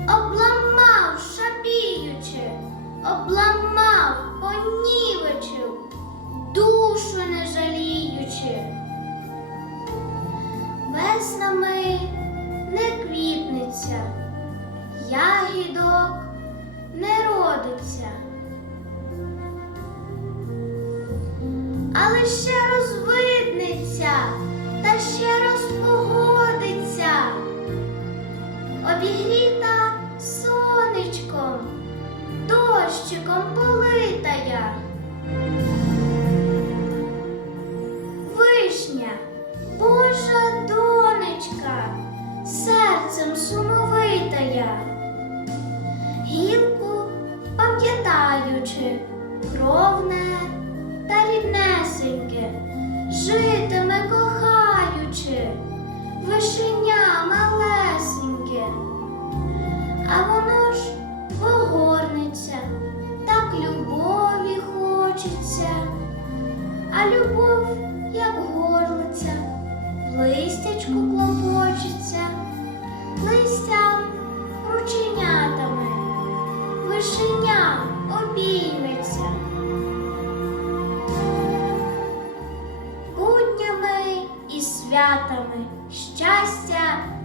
обламав шабіючи, обламав, понівечив, душу не жаліючи. Веснами не квітнеться, ягідок не родиться. Але ще розвиднеться. Божа донечка, серцем сумовитая, гілку пам'ятаючи, кровне та ріднесеньке, житиме кохаючи, вишеня малесеньке, а воно ж погорниться, так любові хочеться, а любов, як горлиця, в листячку клопочеться, листям рученятами, вишеня обійметься. буднями і святами щастя.